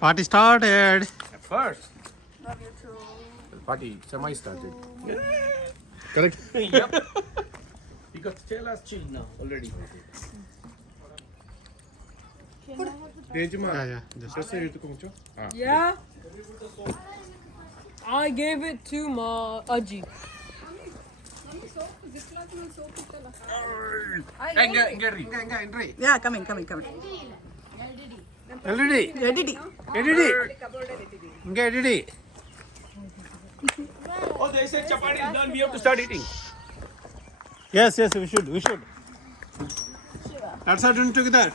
Party started. At first, Love you too. the party semi-started. Correct. Yep. Because Stella's chill now already. Yeah, yeah. Just. Yeah. I gave it to my Aji. Yeah, coming. LDD. Ready? LDD. Oh, they said chapati is done. We have to start eating. Yes, we should. Let's start doing together.